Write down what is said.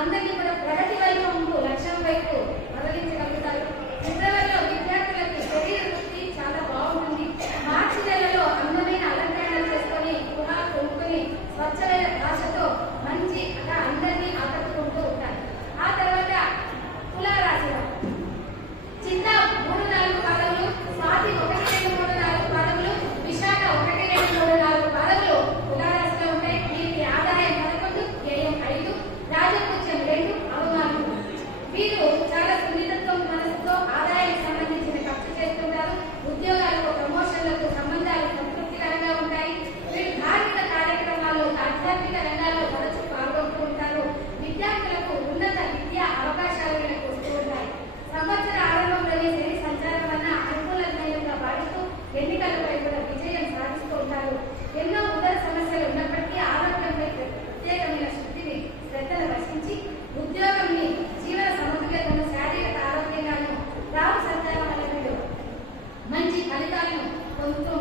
అందరినీ కూడా ప్రగతి వైపు ఉంటూ లక్ష్యం వైపు మరలించగలుగుతారు. ఫిబ్రవరిలో విద్యార్థులకి శరీర వృత్తి చాలా బాగుంటుంది. మార్చి నెలలో అందమైన అలంకరణలు చేసుకొని గృహాలు కొనుక్కొని స్వచ్ఛమైన భాషతో మంచి అందరినీ ఆకట్టుకుంటూ ఉంటారు. ఆ తర్వాత తులారాశి చిన్న 3-4 పాదములు, స్వాతి 1-2-3-4 పాదములు, విశాఖ 1-2-3-4 పాదములు తులారాశిలో ఉంటాయి. వీరికి ఆదాయం 11, వ్యయం 5, రాజపూజ్యం 2, అవమానం. వీరు చాలా సున్నితత్వం మనసుతో ఆదాయానికి సంబంధించిన ఖర్చు చేస్తుంటారు. ఉద్యోగాలకు, ప్రమోషన్లకు, సంబంధాలు సంతృప్తికరంగా ఉంటాయి. వీరు ధార్మిక కార్యక్రమాలు, ఆధ్యాత్మిక రంగాల్లో తరచూ పాల్గొంటూ ఉంటారు. విద్యార్థులకు ఉన్నత విద్యా అవకాశాలు వస్తూ ఉంటాయి. సంవత్సర ఆరంభంలోనే శని సంచారం వలన అనుకూలమైనగా భావిస్తూ ఎన్నికలపై కూడా విజయం సాధిస్తూ ఉంటారు. ఎన్నో ఉదర సమస్యలు ఉన్నప్పటికీ ఆరోగ్యంపై ప్రత్యేకమైన శ్రద్ధను వహించి ఉద్యోగంని, జీవన సమతుల్యతను, శారీరక ఆరోగ్యంగాను, రాహు సంచారం వల్ల మంచి ఫలితాలను పొందుతూ